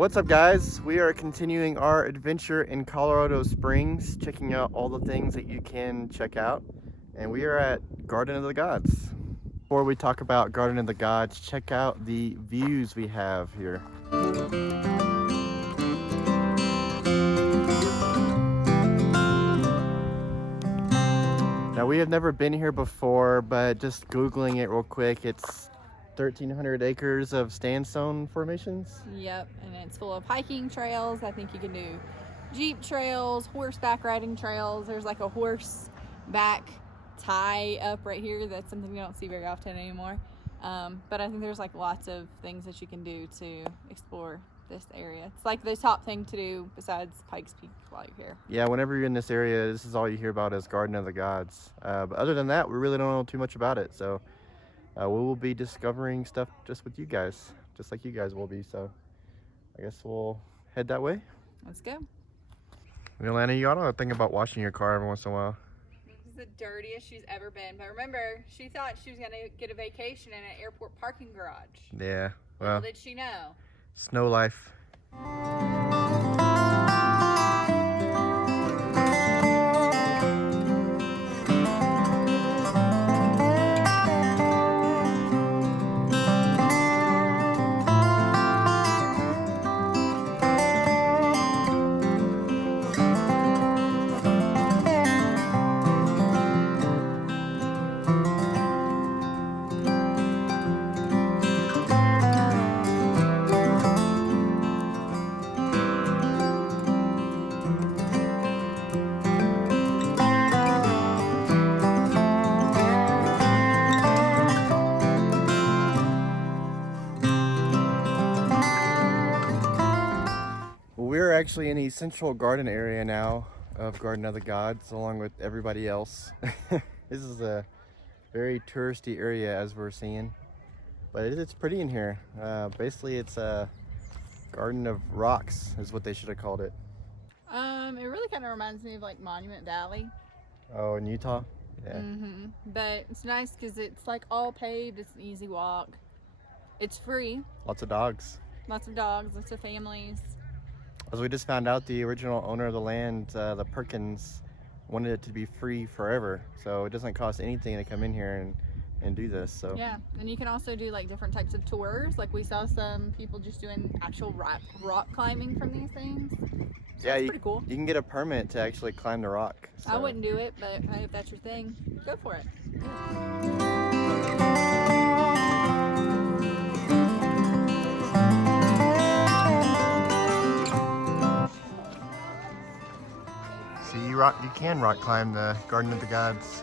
What's up, guys? We are continuing our adventure in Colorado Springs, checking out all the things that you can check out. And we are at Garden of the Gods. Before we talk about Garden of the Gods, check out the views we have here. Now, we have never been here before, but just Googling it real quick, it's 1,300 acres of sandstone formations. Yep, and it's full of hiking trails. I think you can do Jeep trails, horseback riding trails. There's like a horseback tie up right here. That's something you don't see very often anymore. But I think there's like lots of things that you can do to explore this area. It's like the top thing to do besides Pikes Peak while you're here. Yeah, whenever you're in this area, this is all you hear about is Garden of the Gods. But other than that, we really don't know too much about it. So we will be discovering stuff just with you guys, just like you guys will be. So I guess we'll head that way. Let's go. Alana, you ought to think about washing your car every once in a while. This is the dirtiest she's ever been. But remember, she thought she was going to get a vacation in an airport parking garage. Yeah, well, Little did she know. snow life. We're actually in the central garden area now of Garden of the Gods, along with everybody else. This is a very touristy area, as we're seeing, but it's pretty in here. Basically, it's a garden of rocks, is what they should have called it. It really kind of reminds me of like Monument Valley. Oh, in Utah? Yeah. But it's nice because it's like all paved. It's an easy walk. It's free. Lots of dogs. Lots of dogs. Lots of families. As we just found out, the original owner of the land, the Perkins, wanted it to be free forever. So it doesn't cost anything to come in here and do this. So Yeah, and you can also do like different types of tours. Like we saw some people just doing actual rock climbing from these things. So yeah, it's pretty cool. You can get a permit to actually climb the rock. I wouldn't do it, but if that's your thing, go for it. See, you can rock climb the Garden of the Gods.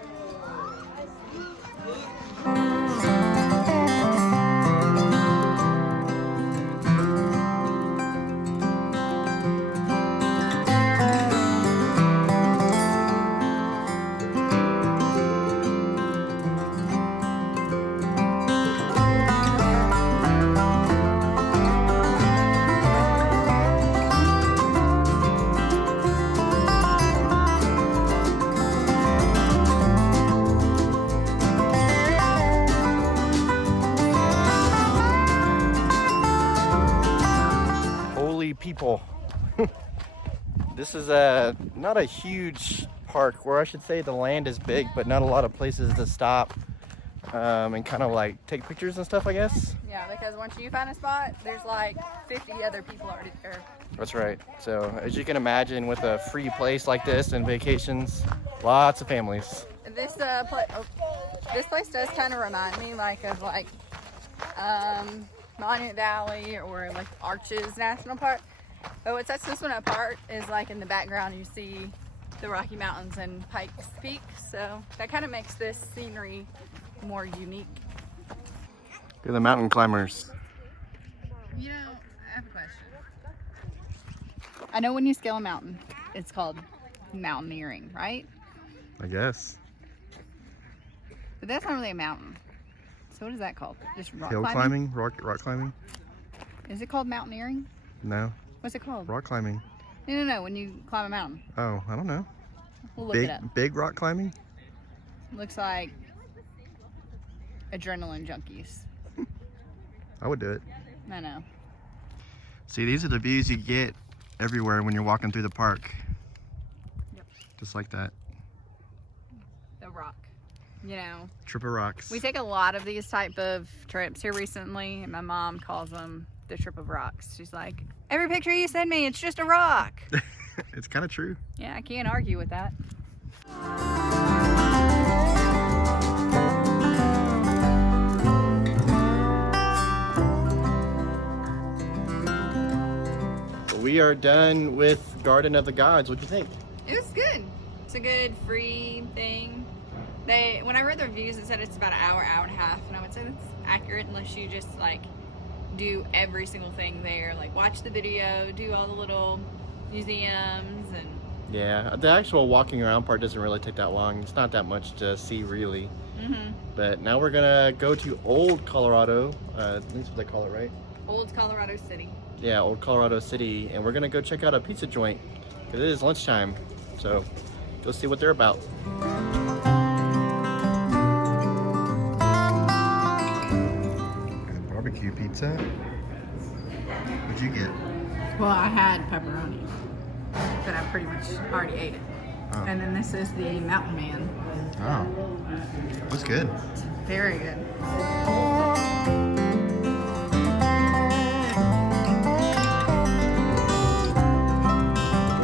People. This is not a huge park, or I should say the land is big, but not a lot of places to stop and kind of like take pictures and stuff, I guess. Yeah, because once you find a spot, there's like 50 other people already there. That's right. So as you can imagine, with a free place like this and vacations, lots of families. This place does kind of remind me like of like Monument Valley or like Arches National Park. But what sets this one apart is like in the background you see the Rocky Mountains and Pikes Peak, so that kind of makes this scenery more unique. Look at the mountain climbers. You know, I have a question. I know when you scale a mountain, it's called mountaineering, right? I guess. But that's not really a mountain. So what is that called? Just rock Hill climbing? Rock climbing? Is it called mountaineering? No. What's it called? Rock climbing. No, when you climb a mountain. Oh, I don't know. We'll look it up. Big rock climbing? Looks like adrenaline junkies. I would do it. I know. See, these are the views you get everywhere when you're walking through the park. Yep. Just like that. The rock. You know, Trip of rocks. we take a lot of these type of trips here recently, and my mom calls them the trip of rocks. She's like, every picture you send me, it's just a rock. It's kind of true. Yeah, I can't argue with that. We are done with Garden of the Gods. What'd you think? It was good. It's a good free thing. When I read the reviews, it said it's about an hour, hour and a half, and I would say that's accurate unless you just like do every single thing there, like watch the video, do all the little museums, and Yeah, the actual walking around part doesn't really take that long. It's not that much to see, really. But now we're gonna go to Old Colorado. That's what they call it, right? Old Colorado City. Yeah, Old Colorado City, and we're gonna go check out a pizza joint because it is lunchtime. So go see what they're about. Barbecue pizza. What'd you get? Well, I had pepperoni, but I pretty much already ate it. Oh. And then this is the Mountain Man. Oh, that's good. Very good.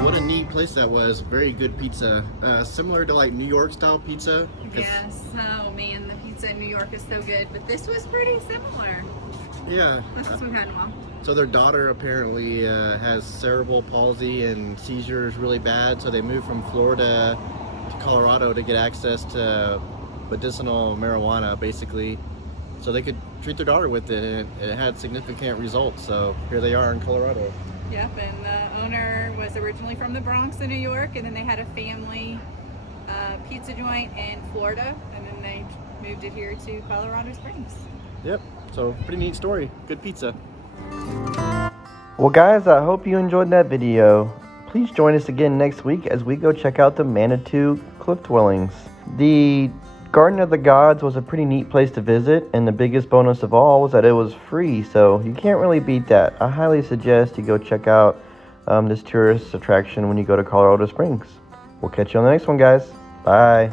What a neat place that was. Very good pizza. Similar to like New York style pizza. Yes. Oh man, the pizza in New York is so good, but this was pretty similar. Yeah. That's what we've had in a while. So their daughter apparently has cerebral palsy and seizures really bad. So they moved from Florida to Colorado to get access to medicinal marijuana, basically, so they could treat their daughter with it. And it had significant results. So here they are in Colorado. Yep, and the owner was originally from the Bronx in New York, and then they had a family pizza joint in Florida, and then they moved it here to Colorado Springs. Yep. So pretty neat story. Good pizza. Well guys, I hope you enjoyed that video. Please join us again next week as we go check out the Manitou Cliff Dwellings. The Garden of the Gods was a pretty neat place to visit, and the biggest bonus of all was that it was free, so you can't really beat that. I highly suggest you go check out this tourist attraction when you go to Colorado Springs. We'll catch you on the next one, guys. Bye.